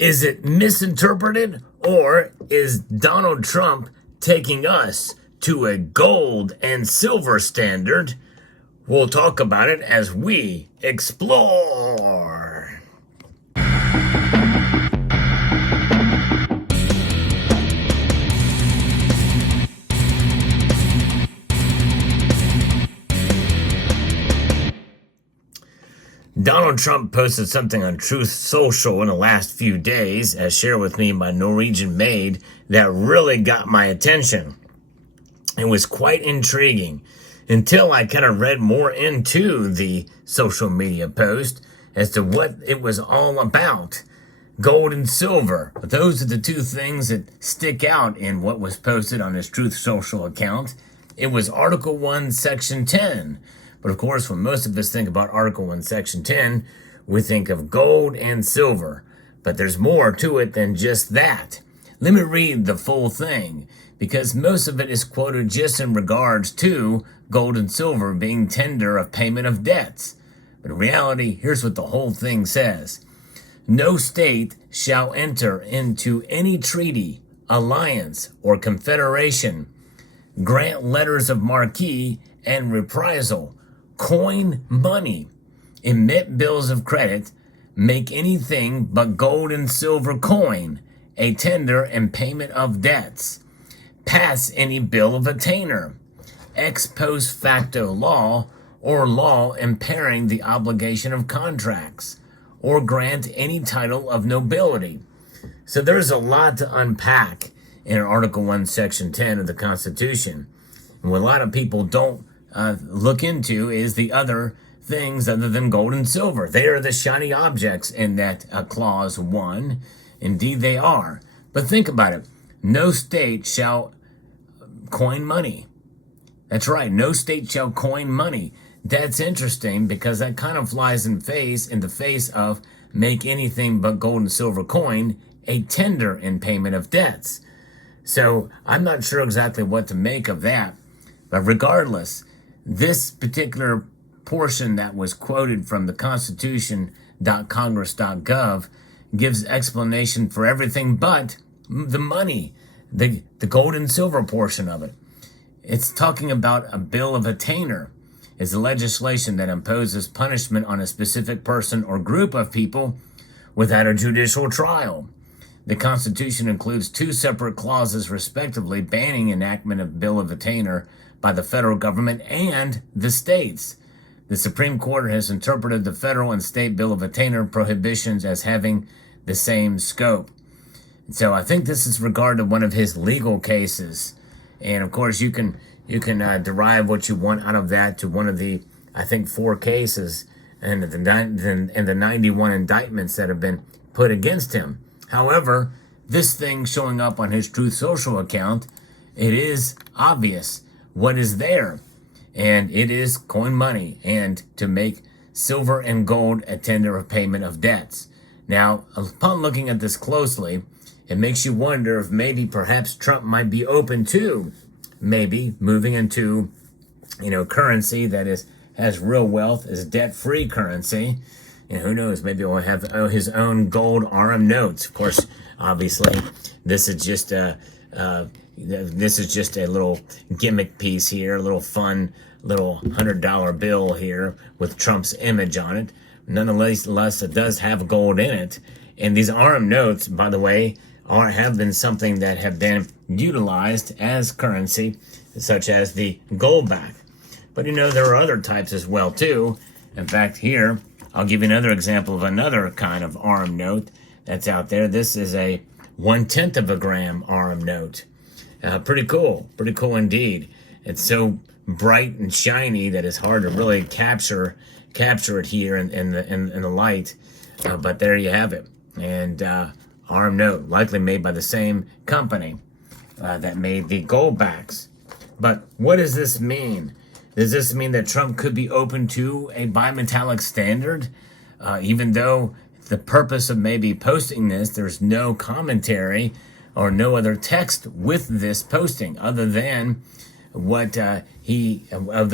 Is it misinterpreted, or is Donald Trump taking us to a gold and silver standard? We'll talk about it as we explore. Donald Trump posted something on Truth Social in the last few days, as shared with me by Norwegian Maid, that really got my attention. It was quite intriguing until I kind of read more into the social media post as to what it was all about. Gold and silver. Those are the two things that stick out in what was posted on his Truth Social account. It was Article 1, Section 10. But of course, when most of us think about Article 1, Section 10, we think of gold and silver. But there's more to it than just that. Let me read the full thing, because most of it is quoted just in regards to gold and silver being tender of payment of debts. But in reality, here's what the whole thing says. No state shall enter into any treaty, alliance, or confederation, grant letters of marque and reprisal, coin money, emit bills of credit, make anything but gold and silver coin, a tender and payment of debts, pass any bill of attainder, ex post facto law, or law impairing the obligation of contracts, or grant any title of nobility. So there's a lot to unpack in Article 1, Section 10 of the Constitution. And what a lot of people don't look into is the other things other than gold and silver. They are the shiny objects in that Clause 1. Indeed they are. But think about it. No state shall coin money. That's right. No state shall coin money. That's interesting because that kind of flies in the face of make anything but gold and silver coin a tender in payment of debts. So I'm not sure exactly what to make of that. But regardless, this particular portion that was quoted from the Constitution.Congress.gov gives explanation for everything but the money, the gold and silver portion of it. It's talking about a bill of attainder. It's legislation that imposes punishment on a specific person or group of people without a judicial trial. The Constitution includes two separate clauses, respectively, banning enactment of bill of attainder by the federal government and the states. The Supreme Court has interpreted the federal and state bill of attainder prohibitions as having the same scope. So I think this is regarded one of his legal cases. And of course, you can derive what you want out of that to one of the, I think, 4 cases and the 91 indictments that have been put against him. However, this thing showing up on his Truth Social account, it is obvious what is there. And it is coin money and to make silver and gold a tender of payment of debts. Now, upon looking at this closely, it makes you wonder if maybe perhaps Trump might be open to maybe moving into, currency that has real wealth, is debt-free currency. Who knows? Maybe he'll have his own gold RM notes. Of course, obviously, this is just a little gimmick piece here, a little fun, little $100 bill here with Trump's image on it. Nonetheless, it does have gold in it. And these RM notes, by the way, have been something that have been utilized as currency, such as the gold back. But there are other types as well too. In fact, here I'll give you another example of another kind of RM note that's out there. This is a 1/10 of a gram RM note. Pretty cool indeed. It's so bright and shiny that it's hard to really capture it here in the light. But there you have it. And RM note, likely made by the same company that made the gold backs. But what does this mean? Does this mean that Trump could be open to a bimetallic standard? Even though the purpose of maybe posting this, there's no commentary or no other text with this posting other than other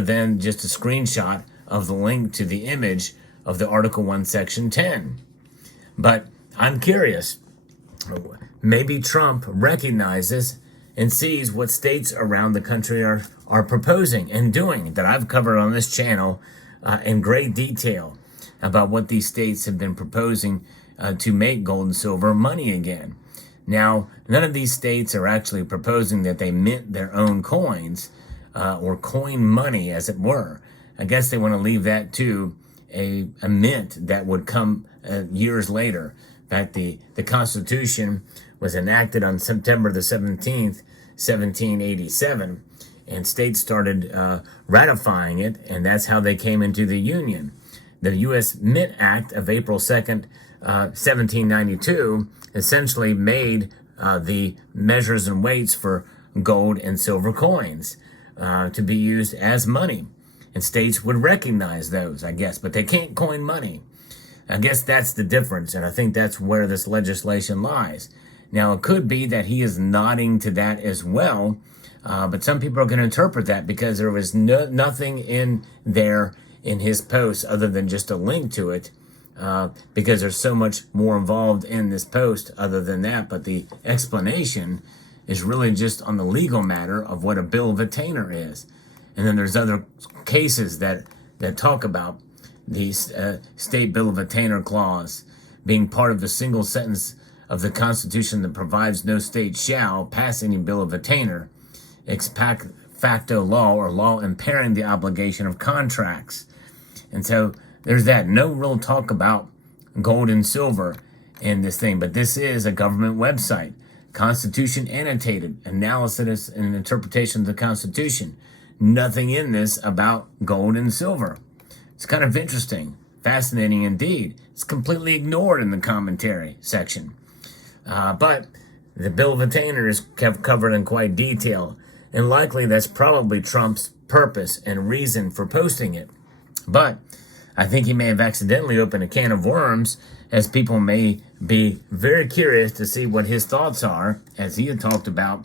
than just a screenshot of the link to the image of the Article 1, Section 10. But I'm curious, maybe Trump recognizes and sees what states around the country are proposing and doing that I've covered on this channel in great detail about what these states have been proposing to make gold and silver money again. Now, none of these states are actually proposing that they mint their own coins or coin money, as it were. I guess they want to leave that to a mint that would come years later. In fact, the Constitution was enacted on September the 17th, 1787, and states started ratifying it, and that's how they came into the Union. The U.S. Mint Act of April 2nd, 1792, essentially made the measures and weights for gold and silver coins to be used as money. And states would recognize those, I guess, but they can't coin money. I guess that's the difference, and I think that's where this legislation lies. Now, it could be that he is nodding to that as well, but some people are going to interpret that because there was nothing in there in his post other than just a link to it, because there's so much more involved in this post other than that. But the explanation is really just on the legal matter of what a bill of attainder is. And then there's other cases that talk about the state bill of attainder clause being part of the single sentence of the Constitution that provides no state shall pass any bill of attainder, ex facto law or law impairing the obligation of contracts. And so there's that. No real talk about gold and silver in this thing, but this is a government website. Constitution annotated, analysis and interpretation of the Constitution. Nothing in this about gold and silver. It's kind of interesting, fascinating indeed. It's completely ignored in the commentary section. But the bill of attainder is covered in quite detail, and likely that's probably Trump's purpose and reason for posting it. But I think he may have accidentally opened a can of worms, as people may be very curious to see what his thoughts are, as he had talked about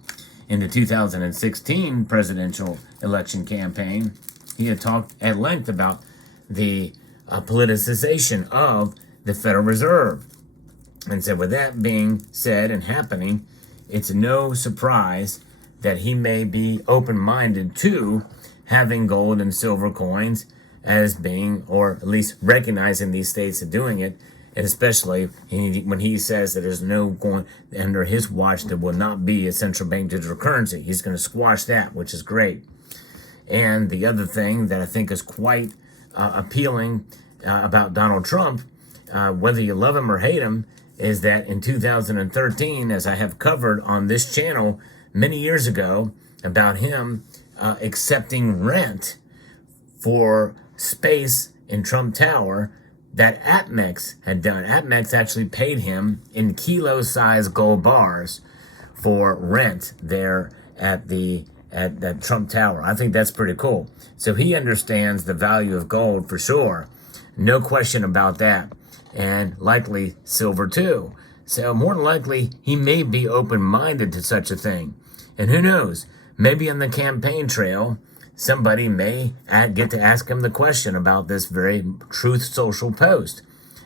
in the 2016 presidential election campaign. He had talked at length about the politicization of the Federal Reserve. And so with that being said and happening, it's no surprise that he may be open-minded to having gold and silver coins as being, or at least recognizing these states are doing it, and especially when he says that there's no going under his watch, there will not be a central bank digital currency. He's going to squash that, which is great. And the other thing that I think is quite appealing about Donald Trump, whether you love him or hate him, is that in 2013, as I have covered on this channel many years ago, about him accepting rent for space in Trump Tower that APMEX had done. APMEX actually paid him in kilo-sized gold bars for rent there at that Trump Tower. I think that's pretty cool. So he understands the value of gold for sure. No question about that. And likely silver too. So more than likely, he may be open-minded to such a thing. And who knows, maybe on the campaign trail, somebody may get to ask him the question about this very Truth Social post,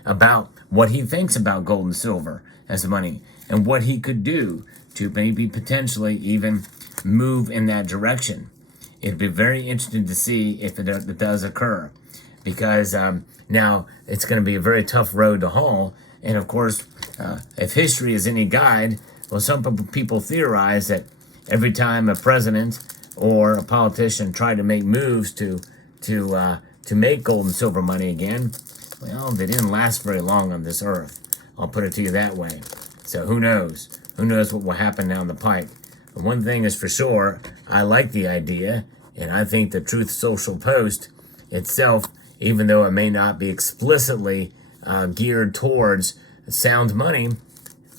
about what he thinks about gold and silver as money, and what he could do to maybe potentially even move in that direction. It'd be very interesting to see if it does occur, because now it's going to be a very tough road to haul. And of course, if history is any guide, well, some people theorize that every time a president or a politician tried to make moves to make gold and silver money again, well, they didn't last very long on this earth. I'll put it to you that way. So who knows? Who knows what will happen down the pike? But one thing is for sure, I like the idea, and I think the Truth Social post itself, even though it may not be explicitly geared towards sound money,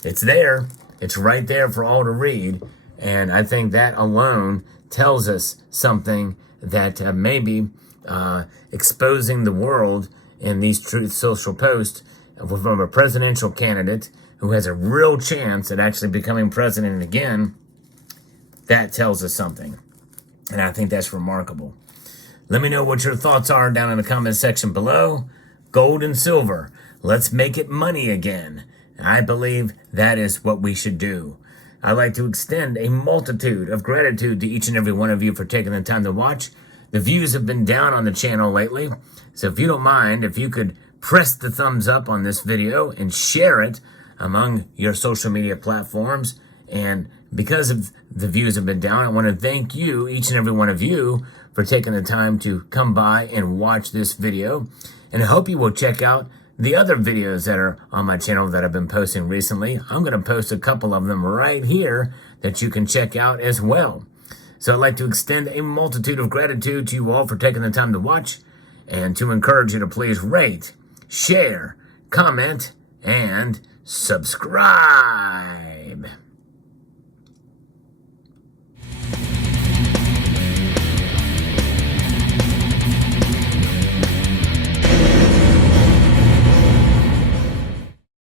it's there. It's right there for all to read. And I think that alone tells us something, that maybe exposing the world in these Truth Social posts from a presidential candidate who has a real chance at actually becoming president again, that tells us something. And I think that's remarkable. Let me know what your thoughts are down in the comment section below. Gold and silver. Let's make it money again. I believe that is what we should do. I'd like to extend a multitude of gratitude to each and every one of you for taking the time to watch. The views have been down on the channel lately, so if you don't mind, if you could press the thumbs up on this video and share it among your social media platforms. And because of the views have been down, I want to thank you, each and every one of you, for taking the time to come by and watch this video. And I hope you will check out the other videos that are on my channel that I've been posting recently. I'm going to post a couple of them right here that you can check out as well. So I'd like to extend a multitude of gratitude to you all for taking the time to watch, and to encourage you to please rate, share, comment, and subscribe.